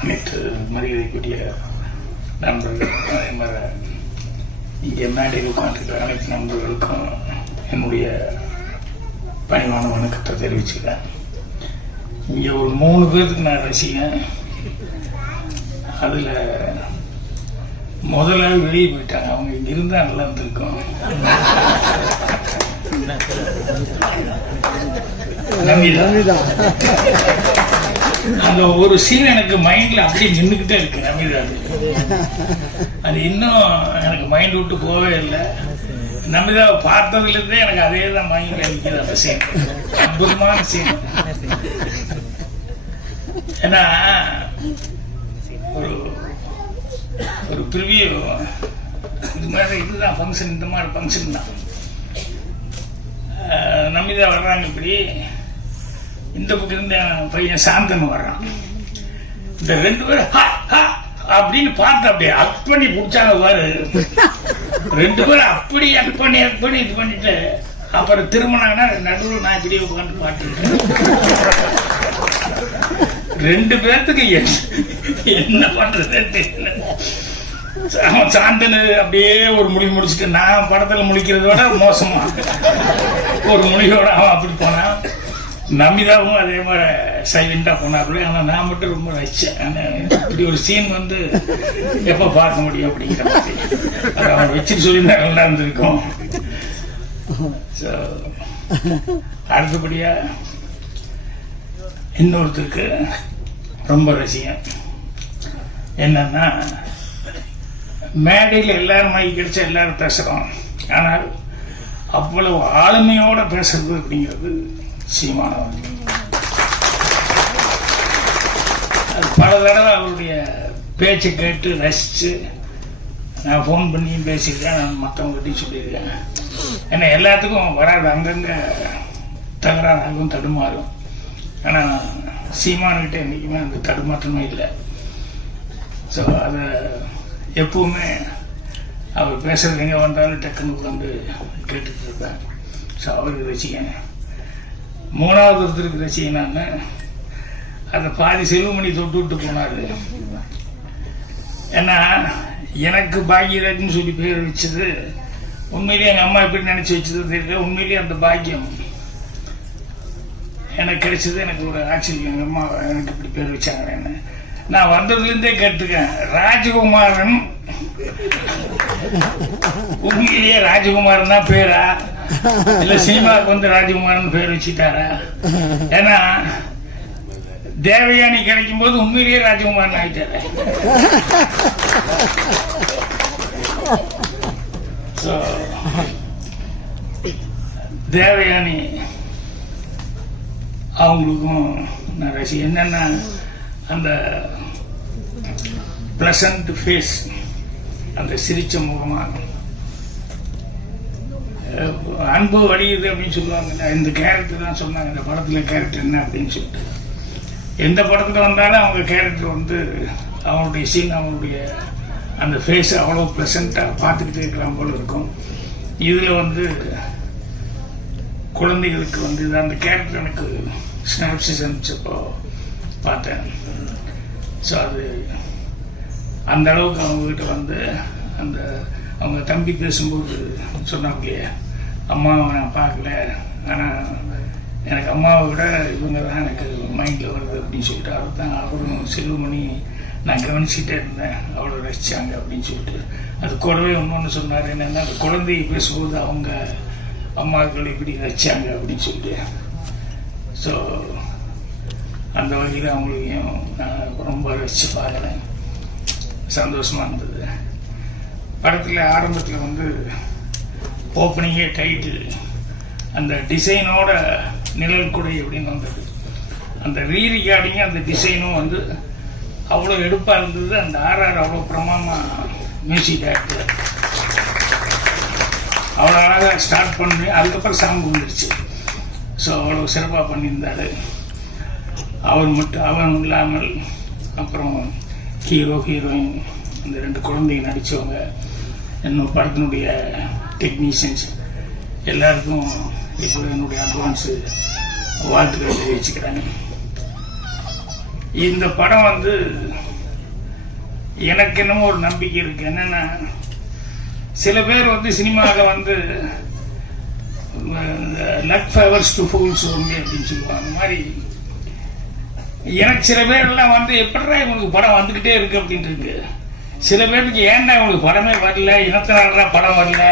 அனைத்து மரியாதைக்குரிய நண்பர்கள், அதே மாதிரி இங்கே மேடையில் உட்காந்துருக்கிற அனைத்து நண்பர்களுக்கும் என்னுடைய பணிவான வணக்கத்தை தெரிவிச்சுக்கிறேன். இங்கே ஒரு 3 பேருக்கு நான் ரசிகன். அதில் முதல்ல வெளியே போயிட்டாங்க. அவங்க இங்க இருந்தா நல்லா இருந்திருக்கும். அந்த ஒரு சீன் எனக்கு மைண்ட்ல அப்படியே நின்றுகிட்டே இருக்கு. நமிதா அது இன்னும் எனக்கு மைண்ட் விட்டு போவே இல்லை. நமிதாவை பார்த்ததுல இருந்தே எனக்கு அதே தான் மைண்ட்ல நிற்கிறது. அந்த சீன் அற்புதமான சீன். ஏன்னா ஒரு ப்ரிவியூ இது மாதிரி இதுதான் ஃபங்க்ஷன், இந்த மாதிரி ஃபங்க்ஷன் தான். நமிதா வர்றாங்க. இப்படி இந்த பக்கம் இருந்து பையன் சாந்தன் வர்றான். இந்த 2 பேரும் அப்படின்னு பார்த்து அப்படியே அக் பண்ணி பிடிச்சாங்க பாரு. 2 பேரும் அப்படி அக் பண்ணி இது பண்ணிட்டு அப்புறம் திரும்பினாங்கன்னா நடுவில் நான் இப்படியே உட்காந்து பாட்டு 2 பேர்த்துக்கு என்ன பண்றது தெரியல. அவன் சாந்தனு அப்படியே ஒரு முடி முடிச்சுட்டு, நான் படத்துல முடிக்கிறத விட மோசமா ஒரு முடியோட அவன் அப்படி போனான். நமிதாவும் அதே மாதிரி சைலண்டா போனாப்புல. ஆனா நான் மட்டும் ரொம்ப ரசிச்சேன். இப்படி ஒரு சீன் வந்து எப்ப பார்க்க முடியும் அப்படிங்கிற மாதிரி அதை அவன் வச்சுட்டு சொல்லியிருந்தா நல்லா இருந்திருக்கும். அடுத்தபடியா இன்னொருத்தருக்கு ரொம்ப ரசிகன். என்னன்னா, மேடையில் எல்லாரும் மைக் கிடைச்சா எல்லாரும் பேசுறோம். ஆனால் அவ்வளவு ஆளுமையோட பேசுறது அப்படிங்கிறது சீமானவன். அது பல தடவை அவருடைய பேச்சை கேட்டு ரசிச்சு நான் ஃபோன் பண்ணியும் பேசியிருக்கேன். நான் மற்றவங்ககிட்டையும் சொல்லியிருக்கேன். ஏன்னா எல்லாத்துக்கும் வராது, அங்கங்க தகராறும் தடுமாறும். ஆனால் சீமானுக்கிட்ட என்றைக்குமே அந்த தடுமாற்றமே இல்லை. ஸோ அதை எப்பவுமே அவர் பேசுறது எங்கே வந்தாலும் டக்குன்னு உட்காந்து கேட்டுட்டு இருப்பேன். ஸோ அவருக்கு ரசிக்கேன். 3வது ஒருத்தருக்கு ரசிகனான்னு அந்த பாதி செல்வமணி தொட்டு விட்டு போனாரு. ஏன்னா எனக்கு பாக்கியராஜ்னு சொல்லி பேர் வச்சது உண்மையிலேயே எங்கள் அம்மா எப்படி நினைச்சு வச்சது தெரியல. உண்மையிலேயே அந்த பாக்கியம் எனக்கு கிடைச்சது எனக்கு ஒரு ஆச்சரியம். எங்கள் அம்மா எனக்கு இப்படி பேர் வச்சாங்க. நான் வந்ததுலேருந்தே கேட்டுருக்கேன், ராஜகுமாரன் உண்மையிலேயே ராஜகுமாரன் தான் பேரா, இல்ல சினிமாவுக்கு வந்து ராஜகுமாரன் பேர் வச்சுட்டாரா? ஏன்னா தேவயானி கிடைக்கும் போது உண்மையிலேயே ராஜகுமாரன் ஆயிட்டாரு. தேவயானி அவங்களுக்கும் நான் ரசிகன். என்னன்னா, அந்த பிளசன்ட் ஃபேஸ், அந்த சிரிச்ச முகமா அன்பு வடியுது அப்படின்னு சொல்லுவாங்க. இந்த கேரக்டர் தான் சொன்னாங்க, இந்த படத்துல கேரக்டர் என்ன அப்படின்னு சொல்லிட்டு. எந்த படத்துல வந்தாலும் அவங்க கேரக்டர் வந்து அவனுடைய சீன், அவனுடைய அந்த ஃபேஸ் அவ்வளோ பிளசண்டா பார்த்துக்கிட்டே இருக்கலாம் போல இருக்கும். இதுல வந்து குழந்தைகளுக்கு வந்து அந்த கேரக்டர் எனக்கு ஸ்னாப்சிஸ் அனுப்பிச்சப்போ பார்த்தேன். ஸோ அது அந்த அளவுக்கு அவங்ககிட்ட வந்து அந்த அவங்க தம்பி பேசும்போது சொன்னாங்க, அம்மாவை நான் பார்க்கல, ஆனால் எனக்கு அம்மாவை விட இவங்க தான் எனக்கு மைண்டில் வருது அப்படின்னு சொல்லிட்டு அவர் தான் அவரும் செல்வமணி நான் கவனிச்சுட்டே இருந்தேன், அவ்வளோ ரசித்தாங்க அப்படின்னு சொல்லிட்டு. அது கூடவே இன்னொன்று சொன்னார், என்னென்னா அந்த குழந்தையை பேசும்போது அவங்க அம்மாக்கள் இப்படி ரசித்தாங்க அப்படின்னு சொல்லிட்டு. ஸோ அந்த வகையில் அவங்களையும் நான் ரொம்ப ரசித்து பார்க்குறேன். சந்தோஷமாக இருந்தது. படத்தில் ஆரம்பத்தில் வந்து ஓப்பனிங்கே டைட்டில் அந்த டிசைனோட நிழல் குடை அப்படின்னு வந்தது. அந்த ரீரிகார்டிங் அந்த டிசைனும் வந்து அவ்வளோ எடுப்பாக இருந்தது. அந்த ஆர்ஆர் அவ்வளோ பிரமாதமாக மியூசிக் டைரக்டர் அவ்வளோ அழகாக ஸ்டார்ட் பண்ணி அதுக்கப்புறம் சாங் வந்துடுச்சு. ஸோ அவ்வளோ சிறப்பாக பண்ணியிருந்தார். அவன் இல்லாமல் அப்புறம் ஹீரோ ஹீரோயின் அந்த 2 குழந்தைங்க நடித்தவங்க, இன்னும் படத்தினுடைய டெக்னீஷியன்ஸ் எல்லாருக்கும் இப்போ என்னுடைய அட்வான்ஸு வாழ்த்துக்களை தெரிவிச்சுக்கிறேன். இந்த படம் வந்து எனக்கு என்னமோ ஒரு நம்பிக்கை இருக்கு. என்னன்னா, சில பேர் வந்து சினிமாவில் வந்து luck favours to fools only அப்படின்னு சொல்லுவாங்க. அந்த மாதிரி எனக்கு சில பேர்லாம் வந்து எப்படிதான் இவங்களுக்கு படம் வந்துக்கிட்டே இருக்கு அப்படின்ட்டு இருக்கு. சில பேருக்கு ஏன்டா இவங்களுக்கு படமே வரல, இனத்தினால படம் வரல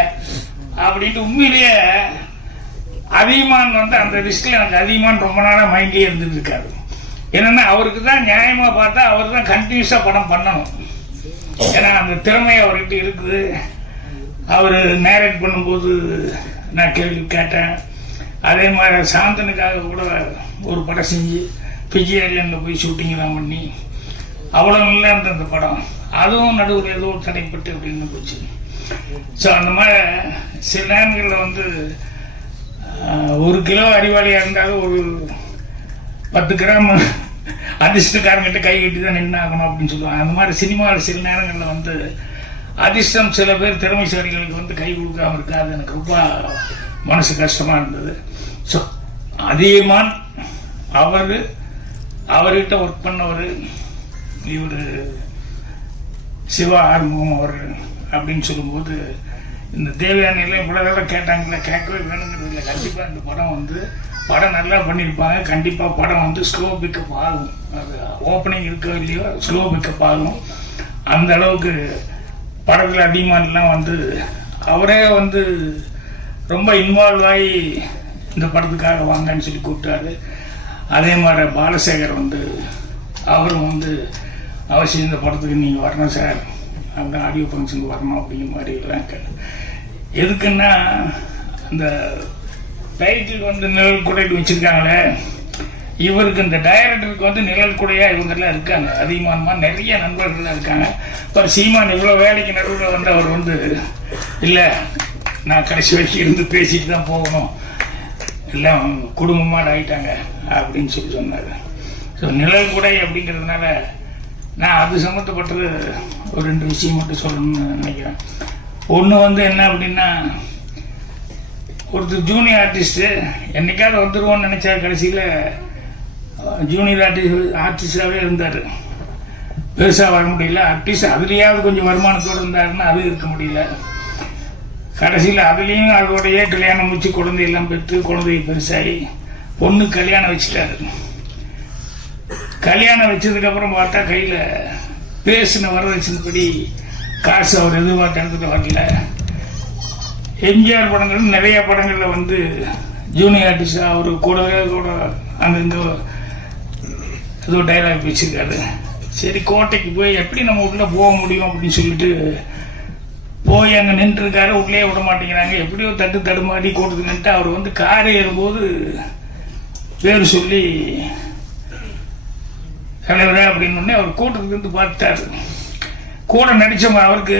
அப்படின்ட்டு உண்மையிலேயே அதிகமான் வந்து அந்த லிஸ்ட்ல எனக்கு அதிகமான் ரொம்ப நாளாக மைண்ட்லேயே இருந்துட்டு இருக்காரு. என்னன்னா, அவருக்கு தான் நியாயமா பார்த்தா அவர் தான் கண்டினியூஸா படம் பண்ணணும். ஏன்னா அந்த திறமை அவர்கிட்ட இருக்குது. அவர் நேரேட் பண்ணும்போது நான் கேள்வி கேட்டேன். அதே மாதிரி சாந்தனுக்காக கூட ஒரு படம் செஞ்சு பிஜி ஐலண்டில் போய் ஷூட்டிங்லாம் பண்ணி அவ்வளோ நல்லா இருந்த அந்த படம், அதுவும் நடுவில் ஏதோ தடைப்பட்டு அப்படின்னு போச்சு. ஸோ அந்த மாதிரி சில நேரங்களில் வந்து 1 கிலோ அறிவாளியாக இருந்தாலும் ஒரு 10 கிராம் அதிர்ஷ்டக்காரங்கிட்ட கை கட்டி தான் நின்னாகணும் அப்படின்னு சொல்லுவாங்க. அந்த மாதிரி சினிமாவில் சில நேரங்களில் வந்து அதிர்ஷ்டம் சில பேர் திறமைசாலிகளுக்கு வந்து கை கொடுக்காம இருக்காது. எனக்கு ரொம்ப மனசு கஷ்டமா இருந்தது. ஸோ அதிகமான் அவர்கிட்ட ஒர்க் பண்ணவர் இவர் சிவா ஆறுமுகம் அவர்கள் அப்படின்னு சொல்லும்போது, இந்த தேவயானில இவ்வளவு தடவை கேட்டாங்களே, கேட்கவே வேணுங்கிறது இல்லை. கண்டிப்பா இந்த படம் வந்து படம் நல்லா பண்ணியிருப்பாங்க. கண்டிப்பா படம் வந்து ஸ்லோ பிக்கப் ஆகும். அது ஓப்பனிங் இருக்கோ இல்லையோ ஸ்லோ பிக்கப் ஆகும். அந்த அளவுக்கு படத்தில் அதிகமானலாம் வந்து அவரே வந்து ரொம்ப இன்வால்வ் ஆகி இந்த படத்துக்காக வாங்கன்னு சொல்லி கூப்பிட்டாரு. அதே மாதிரி பாலசேகர் வந்து அவரும் வந்து அவசியம் இந்த படத்துக்கு நீங்கள் வரணும் சார், அந்த ஆடியோ ஃபங்க்ஷனுக்கு வரணும் அப்படிங்கிற மாதிரி எல்லாம் எதுக்குன்னா, அந்த டைட்டில் வந்து நிழல் குடைட்டு வச்சிருக்காங்களே, இவருக்கு இந்த டைரக்டருக்கு வந்து நிழல் குடையா இவங்கெல்லாம் இருக்காங்க. அதிகமானமா நிறைய நண்பர்கள்லாம் இருக்காங்க. இப்போ சீமான் இவ்வளோ வேலைக்கு நடுவில் வந்து அவர் வந்து இல்லை நான் கடைசி வரைக்கும் இருந்து பேசிட்டு தான் போகணும், எல்லாம் குடும்பமாக ஆயிட்டாங்க அப்படின்னு சொல்லி சொன்னார். ஸோ நிழல் குடை அப்படிங்கிறதுனால நான் அது சம்மந்தப்பட்டது ஒரு 2 விஷயம் மட்டும் சொல்லணும்னு நினைக்கிறேன். ஒன்று வந்து என்ன அப்படின்னா, ஒருத்தர் ஜூனியர் ஆர்டிஸ்ட்டு என்னைக்காவது வந்துடுவோன்னு நினைச்சா கடைசியில் ஜூனியர் ஆர்டிஸ்டாகவே இருந்தார். பெருசாக வர முடியல. அட்லீஸ்ட் அதுலேயாவது கொஞ்சம் வருமானத்தோடு இருந்தாருன்னா அது இருக்க முடியல. கடைசியில் அதுலேயும் அதோடையே கல்யாணம் முடிச்சு குழந்தையெல்லாம் பெற்று குழந்தைய பெருசாகி பொண்ணு கல்யாணம் வச்சுட்டாரு. கல்யாணம் வச்சதுக்கப்புறம் பார்த்தா கையில் பேசின வரதட்சணைப்படி காசு அவர் எதிர்பார்த்து எடுத்துட்டு வரல. எம்ஜிஆர் படங்கள் நிறைய படங்களில் வந்து ஜூனியர் ஆர்டிஸ்டாக அவர் கூடவே கூட அங்கங்கே ஏதோ டைலாக் வச்சிருக்காரு. சரி, கோட்டைக்கு போய் எப்படி நம்ம உள்ளே போக முடியும் அப்படின்னு சொல்லிட்டு போய் அங்கே நின்றுருக்காரு. உள்ளே விட மாட்டேங்கிறாங்க. எப்படியோ தடுமாடி கூட்டத்துக்கு நின்று அவர் வந்து கார் ஏறும்போது பேர் சொல்லி தலைவரே அப்படின்னு அவர் கூட்டத்துக்கு வந்து பார்த்தாரு. கூட நடிச்சவங்க அவருக்கு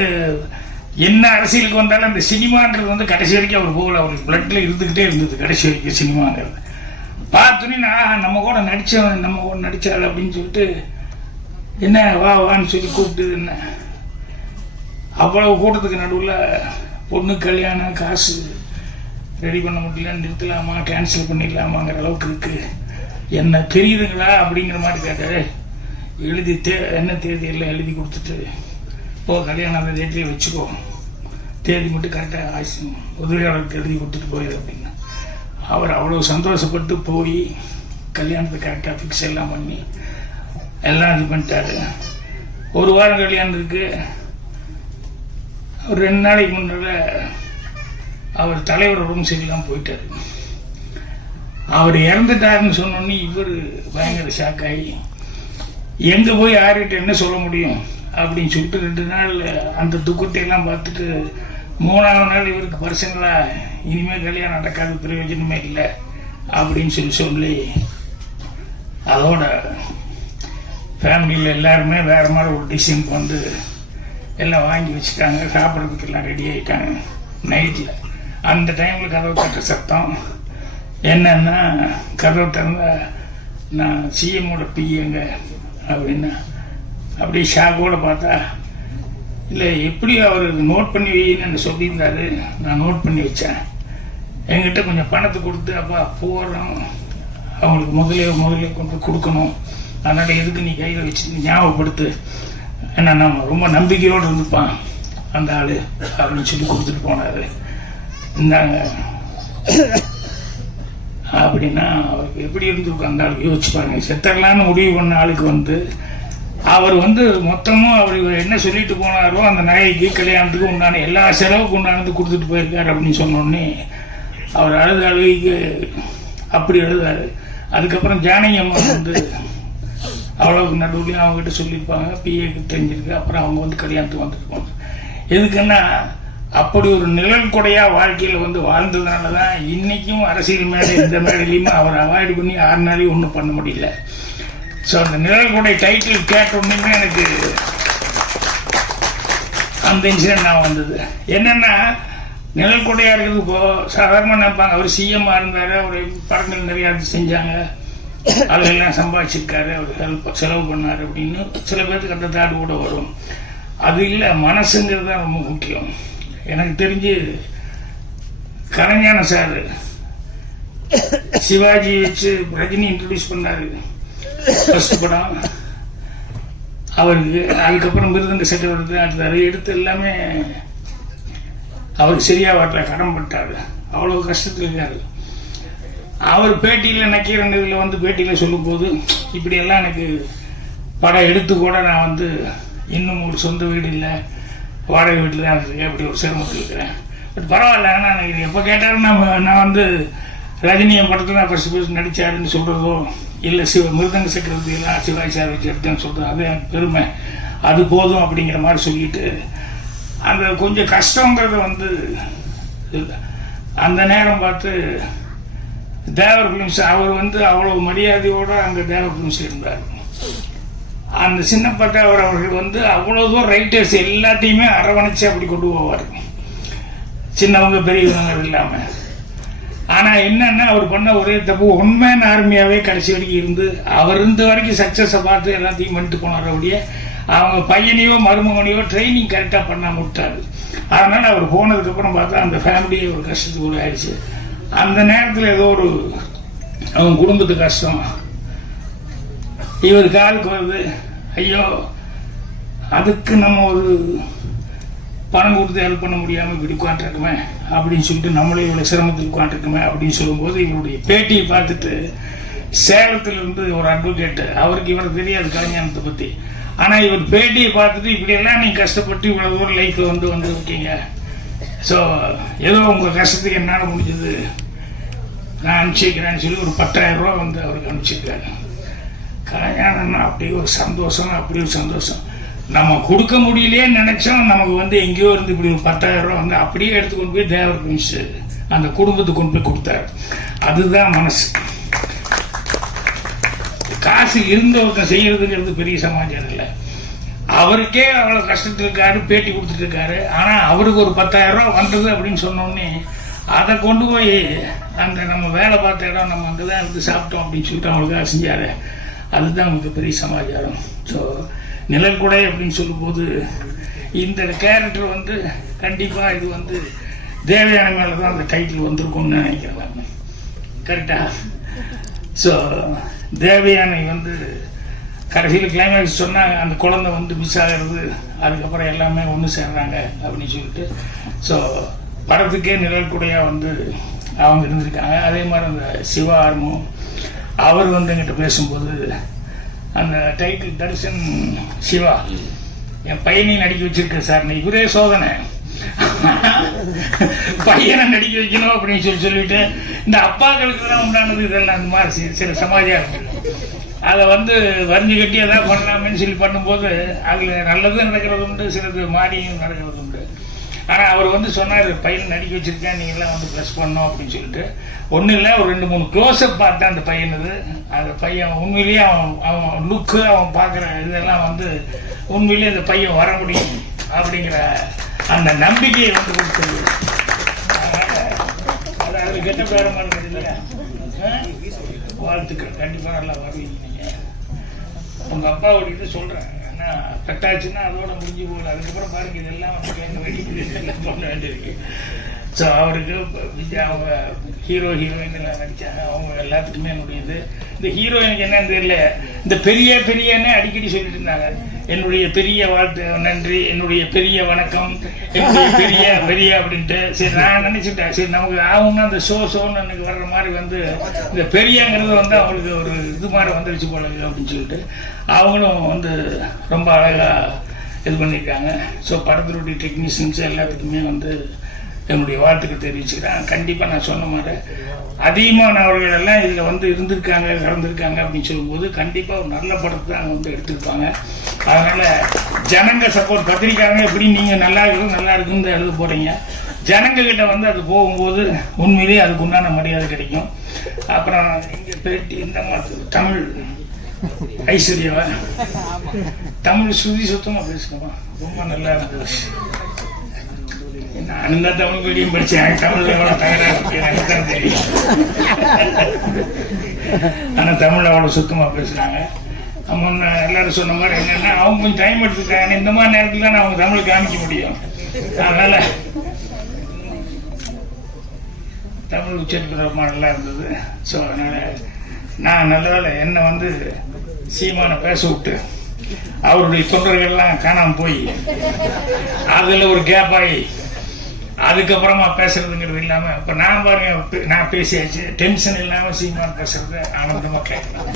என்ன அரசியலுக்கு வந்தாலும் அந்த சினிமான்றது வந்து கடைசி வரைக்கும் அவர் போகல. அவருக்கு பிளட்ல இருந்துகிட்டே இருந்தது கடைசி வரைக்கும் சினிமாங்கிறது. பார்த்துன்னு நான் நம்ம கூட நடிச்சாள் அப்படின்னு சொல்லிட்டு என்ன வான்னு சொல்லி கூப்பிட்டு, என்ன அவ்வளவு கூட்டத்துக்கு நடுவில் பொண்ணு கல்யாணம் காசு ரெடி பண்ண முடியல, நிறுத்தலாமா கேன்சல் பண்ணிடலாமாங்கிற அளவுக்கு இருக்கு. என்ன தெரியுதுங்களா அப்படிங்கிற மாதிரி கேட்டாரு. எழுதி என்ன தேதி எல்லாம் எழுதி கொடுத்துட்டு கல்யாணம் அந்த தேதியிலே வச்சுக்கோ, தேதி மட்டும் கரெக்டாக உதவியாளருக்கு எழுதி கொடுத்துட்டு போயிரு அப்படின்னு. அவர் அவ்வளோ சந்தோஷப்பட்டு போய் கல்யாணத்தை கரெக்டாக ஃபிக்ஸ் எல்லாம் பண்ணி எல்லாம் இது பண்ணிட்டாரு. 1 வாரம் கல்யாணம் இருக்கு. ஒரு 2 நாளைக்கு முன்னால அவர் தலைவர் ரூம் சரியில்லாமல் போயிட்டாரு. அவர் இறந்துட்டாருன்னு சொன்னோன்னே இவர் பயங்கர ஷாக் ஆகி எங்கே போய் யார்கிட்ட என்ன சொல்ல முடியும் அப்படின்னு சொல்லிட்டு 2 நாள் அந்த துக்கத்தை எல்லாம் பார்த்துட்டு 3ஆவது நாள் இவருக்கு பர்சனலா இனிமேல் கல்யாணம் நடக்காத பிரயோஜனமே இல்லை அப்படின்னு சொல்லி அதோட ஃபேமிலியில் எல்லாருமே வேற மாதிரி ஒரு டிசிஷனுக்கு வந்து எல்லாம் வாங்கி வச்சுட்டாங்க. சாப்பிட்றதுக்கு எல்லாம் ரெடி ஆகிட்டாங்க. நைட்டில் அந்த டைமில் கதவு தட்டுற சத்தம் என்னன்னா, கதவு திறந்தா நான் சிஎம்மோட பிஏங்க அப்படின்னா அப்படியே ஷாக்கோட பார்த்தா, இல்லை எப்படி அவர் நோட் பண்ணி வைன்னு சொல்லியிருந்தாரு. நான் நோட் பண்ணி வச்சேன். என்கிட்ட கொஞ்சம் பணத்தை கொடுத்து அப்பா போகிறோம், அவங்களுக்கு முதலே கொண்டு கொடுக்கணும் அதனால எதுக்கு நீ கையில் வச்சு ஞாபகப்படுத்து, ஏன்னா நம்ம ரொம்ப நம்பிக்கையோடு இருந்துப்பான் அந்த ஆளு அப்படின்னு சொல்லி கொடுத்துட்டு போனாரு. இந்தாங்க அப்படின்னா அவருக்கு எப்படி இருந்திருக்கும் அந்த ஆளுக்கு யோசிச்சு பாருங்க. செத்தரலான்னு முடிவு பண்ண ஆளுக்கு வந்து அவர் வந்து மொத்தமும் அவர் என்ன சொல்லிட்டு போனாரோ அந்த நகைக்கு கல்யாணத்துக்கு உண்டான எல்லா செலவுக்கு உண்டானது கொடுத்துட்டு போயிருக்காரு அப்படின்னு சொன்னோடனே அவர் அழுகைக்கு அப்படி எழுதாரு. அதுக்கப்புறம் ஜானகி அம்மா வந்து அவ்வளவுக்கு நடுவுலையும் அவங்ககிட்ட சொல்லியிருப்பாங்க, பிஏக்கு தெரிஞ்சிருக்கு. அப்புறம் அவங்க வந்து கல்யாணத்துக்கு வந்துருப்பாங்க. எதுக்குன்னா அப்படி ஒரு நிழல் கொடையா வாழ்க்கையில வந்து வாழ்ந்ததுனாலதான் இன்னைக்கும் அரசியல் மேடை இந்த மேடையிலையுமே அவர் அவாய்டு பண்ணி 6 நாளையும் ஒன்றும் பண்ண முடியல. ஸோ அந்த நிழல் கொடை டைட்டில் கேட்டோன்னே எனக்கு அந்த இன்சிடென்ட் நான் வந்தது. என்னன்னா நிழல் கொடையா இருக்கிறது இப்போ சாதாரணமாக நினைப்பாங்க, அவர் சிஎம்மா இருந்தாரு, அவர் படங்கள் நிறையா செஞ்சாங்க, அதெல்லாம் சம்பாதிச்சிருக்காரு, அவர் ஹெல்ப் செலவு பண்ணாரு அப்படின்னு சில பேருக்கு அந்த தாடு கூட வரும். அது இல்லை, மனசுங்கிறது தான் ரொம்ப முக்கியம். எனக்கு தெரிஞ்சு கலைஞான சார் சிவாஜி வச்சு ரஜினி இன்ட்ரடியூஸ் பண்ணாரு ஃபர்ஸ்ட் படம் அவருக்கு. அதுக்கப்புறம் மிருதங்க சக்கரவர்த்தி எடுத்தாரு. எடுத்து எல்லாமே அவருக்கு சரியா வரல, கடன் பட்டாரு, அவ்வளவு கஷ்டத்தில் இருக்காரு. அவர் பேட்டியில் நக்கீரன் இதில் வந்து பேட்டியில் சொல்லும் போது இப்படி எல்லாம் எனக்கு படம் எடுத்து கூட நான் வந்து இன்னும் ஒரு சொந்த வீடு இல்லை, வாடகை வீட்டில் தான் இருக்கேன், அப்படி ஒரு சிரமத்தில் இருக்கிறேன். பட் பரவாயில்ல, ஆனால் எனக்கு எப்போ கேட்டாலும் நான் வந்து ரஜினியை படத்தில் நான் ஃபர்ஸ்ட் நடித்தாருன்னு சொல்கிறதோ இல்லை மிருதங்க சக்கரவர்த்தி எல்லாம் சிவாஜி சார் வச்சு எடுத்தேன்னு சொல்கிறது அது எனக்கு பெருமை, அது போதும் அப்படிங்கிற மாதிரி சொல்லிட்டு அந்த கொஞ்சம் கஷ்டங்கிறத வந்து அந்த நேரம் பார்த்து தேவர் பிலிம்ஸ் அவர் வந்து அவ்வளவு மரியாதையோடு அங்கே தேவர் பிலிம்ஸ் இருந்தார். அந்த சின்னப்பட்ட அவர்கள் வந்து அவ்வளோ தூரம் ரைட்டர்ஸ் எல்லாத்தையுமே அரவணைச்சு அப்படி கொண்டு போவார், சின்னவங்க பெரியவங்க இல்லாமல். ஆனால் என்னன்னா அவர் பண்ண ஒரே தப்பு, உண்மையான ஆர்மியாவே கடைசி வரைக்கும் இருந்து அவர் இருந்த வரைக்கும் சக்சஸை பார்த்து எல்லாத்தையும் பண்ணிட்டு போனார். அப்படியே அவங்க பையனையோ மருமகனையோ ட்ரைனிங் கரெக்டாக பண்ணாம விட்டாரு. அதனால அவர் போனதுக்கப்புறம் பார்த்தா அந்த ஃபேமிலியே ஒரு கஷ்டத்துக்கு ஒரு ஆயிடுச்சு. அந்த நேரத்தில் ஏதோ ஒரு அவங்க குடும்பத்துக்கு கஷ்டம், இவர் காலுக்கு வருது, ஐயோ அதுக்கு நம்ம ஒரு பணம் கொடுத்து ஹெல்ப் பண்ண முடியாமல் இப்படி உட்காந்துருக்குமே அப்படின்னு சொல்லிட்டு நம்மளே இவ்வளோ சிரமத்தில் உட்காந்துருக்குமே அப்படின்னு சொல்லும்போது இவருடைய பேட்டியை பார்த்துட்டு சேலத்தில் இருந்து ஒரு அட்வொகேட், அவருக்கு இவருக்கு தெரியாது கலைஞானத்தை பற்றி, ஆனால் இவர் பேட்டியை பார்த்துட்டு இப்படியெல்லாம் நீங்கள் கஷ்டப்பட்டு இவ்வளோ தூரம் லைஃப்பில் வந்து இருக்கீங்க, ஸோ ஏதோ உங்கள் கஷ்டத்துக்கு என்னால் முடிஞ்சது நான் அனுப்பிச்சிக்கிறேன்னு சொல்லி ஒரு 10,000 ரூபா வந்து அவருக்கு அனுப்பிச்சிருக்காரு. கலைஞானம்னா அப்படி ஒரு சந்தோஷம், அப்படி ஒரு சந்தோஷம். நம்ம கொடுக்க முடியலையே நினைச்சோம், நமக்கு வந்து எங்கேயோ இருந்து இப்படி ஒரு 10,000 ரூபா வந்து அப்படியே எடுத்துக்கொண்டு போய் தேவர் பிலிம்ஸ் அந்த குடும்பத்துக்கு கொண்டு போய் கொடுத்தாரு. அதுதான் மனசு. காசு இருந்தவங்க செய்யறதுங்கிறது பெரிய சமாச்சாரம் இல்லை. அவருக்கே அவ்வளவு கஷ்டத்தில் இருக்காரு, பேட்டி கொடுத்துட்டு இருக்காரு. ஆனா அவருக்கு ஒரு 10,000 ரூபா வந்தது அப்படின்னு சொன்னோடனே அதை கொண்டு போய் அந்த நம்ம வேலை பார்த்த இடம் நம்ம அங்கதான் இருந்து சாப்பிட்டோம் அப்படின்னு சொல்லிட்டு அவங்களுக்காக செஞ்சாரு. அதுதான் நமக்கு பெரிய சமாச்சாரம். ஸோ நிழல் கொடை அப்படின்னு சொல்லும்போது இந்த கேரக்டர் வந்து கண்டிப்பா இது வந்து தேவயானை மேலதான் அந்த டைட்டில் வந்திருக்கும்னு நினைக்கிறேன். கரெக்டா? ஸோ தேவயானை வந்து கடைசியில் கிளைமேக்ஸ் சொன்னால் அந்த குழந்தை வந்து மிஸ் ஆகிறது, அதுக்கப்புறம் எல்லாமே ஒன்று சேர்றாங்க அப்படின்னு சொல்லிட்டு. ஸோ படத்துக்கே நிழல் கூடையாக வந்து அவங்க இருந்திருக்காங்க. அதே மாதிரி அந்த சிவா ஆர்மும் அவர் வந்து என்கிட்ட பேசும்போது அந்த டைட்டில் தரிசன் சிவா என் பையனையும் நடிக்க வச்சிருக்க சார், இவரே சோதனை பையனை நடிக்க வைக்கணும் அப்படின்னு சொல்லிட்டு இந்த அப்பாக்களுக்கு தான் உண்டானது இதெல்லாம். இந்த மாதிரி சில சமாச்சாரம் அதை வந்து வரைஞ்சு கட்டி எதாவது பண்ணலாமேன்னு சொல்லி பண்ணும்போது அதில் நல்லதும் நடக்கிறது உண்டு, சிலது மாறியும் நடக்கிறது உண்டு. ஆனால் அவர் வந்து சொன்னார், பையனை நடிக்க வச்சிருக்கேன், நீங்கள்லாம் வந்து ப்ளஸ் பண்ணோம் அப்படின்னு சொல்லிட்டு. ஒன்றும் இல்லை, ஒரு 2-3 க்ளோஸ்அப் பார்த்தேன் அந்த பையனது. அந்த பையன் உண்மையிலேயே அவன் லுக்கு, அவன் பார்க்குற இதெல்லாம் வந்து உண்மையிலேயே அந்த பையன் வர முடியும் அப்படிங்கிற அந்த நம்பிக்கையை வந்து கொடுத்தது. அதாவது கெட்ட பேரமாக இருக்குது இல்லையா? வாழ்த்துக்கள், கண்டிப்பாக நல்லா வருவீங்க நீங்கள். உங்கள் அப்பாவோட இது சொல்கிறேன், ஏன்னா கட்டாச்சுன்னா அதோட முடிஞ்சு போகல. அதுக்கப்புறம் பாருங்க இதெல்லாம் வந்து கேட்க வேண்டியது பண்ண வேண்டியிருக்கு. ஸோ அவருக்கு அவங்க ஹீரோயின் எல்லாம் நடித்தாங்க, அவங்க எல்லாத்துக்குமே என்னுடைய இந்த ஹீரோயினுக்கு என்னன்னு தெரியல, இந்த பெரியன்னு அடிக்கடி சொல்லிட்டு இருந்தாங்க. என்னுடைய பெரிய வாழ்த்து, நன்றி, என்னுடைய பெரிய வணக்கம், என்னுடைய பெரிய அப்படின்ட்டு. சரி நான் நினைச்சுட்டேன், சரி நமக்கு ஆகும்னா அந்த ஷோன்னு எனக்கு வர்ற மாதிரி இந்த பெரியங்கிறது அவங்களுக்கு ஒரு இது மாதிரி வந்துருச்சு போல அப்படின்னு சொல்லிட்டு அவங்களும் ரொம்ப அழகா இது பண்ணியிருக்காங்க. ஸோ படத்தினுடைய டெக்னீஷியன்ஸ் எல்லாத்துக்குமே என்னுடைய வாழ்த்துக்கள் தெரிவிச்சுக்கிறேன். கண்டிப்பாக நான் சொன்ன மாதிரி அதிகமானவர்கள் எல்லாம் இதில் இருந்திருக்காங்க, கலந்துருக்காங்க அப்படின்னு சொல்லும்போது கண்டிப்பாக ஒரு நல்ல படத்தை தான் எடுத்திருப்பாங்க. அதனால ஜனங்க சப்போர்ட், பத்திரிக்காரங்க எப்படி நீங்கள் நல்லா இருக்குன்னு எழுத போறீங்க, ஜனங்க கிட்ட அது போகும்போது உண்மையிலேயே அதுக்கு உண்டான மரியாதை கிடைக்கும். அப்புறம் இங்கே பேட்டி இந்த தமிழ் ஐஸ்வர்யாவை தமிழ் சுத்தமாக பேசுங்கம்மா, ரொம்ப நல்லா இருந்தது. நானும் தான் தமிழ் மீடியம் படிச்சேன், எனக்கு தமிழ்ல எவ்வளவு தகராறு இருக்கு எனக்கு தான் தெரியும். ஆனா தமிழ்ல அவ்வளவு சுத்தமா பேசுறாங்க. நம்ம எல்லாரும் சொன்ன மாதிரி என்னன்னா அவங்க கொஞ்சம் டைம் எடுத்துக்காங்க, இந்த மாதிரி நேரத்துல தான் அவங்க தமிழ் காமிக்க முடியும். அதனால தமிழ் உச்சரிப்பு ரொம்ப நல்லா இருந்தது. ஸோ அதனால நான் நல்லவேளை என்னை சீமான பேச விட்டு அவருடைய தொண்டர்கள்லாம் காணாம போய் அதுல ஒரு கேப் ஆகி அதுக்கப்புறமா பேசுறதுங்கிறது இல்லாம இப்ப நான் பாருங்க, நான் பேசியாச்சு, டென்ஷன் இல்லாம சீமான் பேசுறது ஆனந்தமா கேட்கலாம்.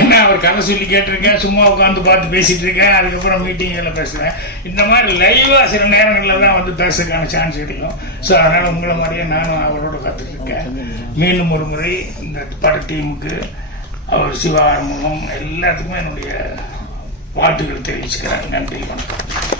என்ன அவர் கதை சொல்லி கேட்டிருக்கேன், சும்மா உட்காந்து பார்த்து பேசிட்டு இருக்கேன், அதுக்கப்புறம் மீட்டிங்ல பேசுறேன். இந்த மாதிரி லைவா சில நேரங்கள்ல தான் பேசுறதுக்கான சான்ஸ் கிடைக்கும். ஸோ அதனால உங்களை மாதிரியே நானும் அவரோட கத்துட்டு இருக்கேன். மீண்டும் ஒரு முறை இந்த பட டீமுக்கு, அவர் சிவா ஆறுமுகம் எல்லாத்துக்குமே என்னுடைய வாழ்த்துக்கள் தெரிவிச்சுக்கிறேன். நன்றி, வணக்கம்.